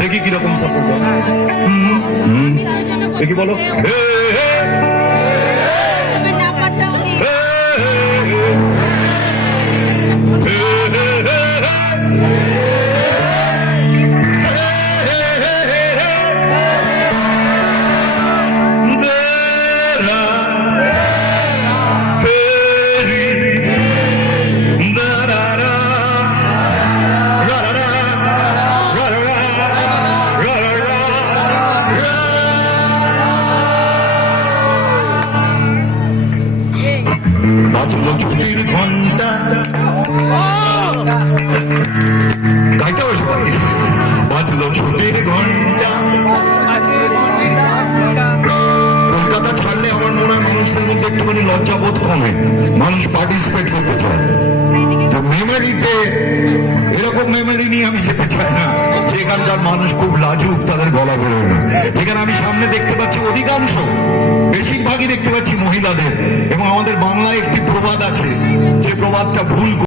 দেখি কিরকম সাপোর্ট দেখি বলো। ছুটির ঘন্টা গাইতে বসে পারি, বাজলো ছুটির ঘন্টা। কলকাতা ছাড়লে আমার মনে হয় মানুষদের মধ্যে একটুখানি লজ্জাবোধ কমে, মানুষ পার্টিসিপেট করতে চায়। তো মেমোরিতে এরকম মেমোরি নিয়ে আমি যেতে চাই না যেখানকার মানুষ খুব লাজুক, তাদের গলা বেরোয় না। যেখানে আমি সামনে দেখতে পাচ্ছি অধিকাংশ, বেশিরভাগই দেখতে পাচ্ছি মহিলাদের। এবং আমাদের বাংলায় একটি প্রবাদ আছে, যে প্রবাদটা ভুল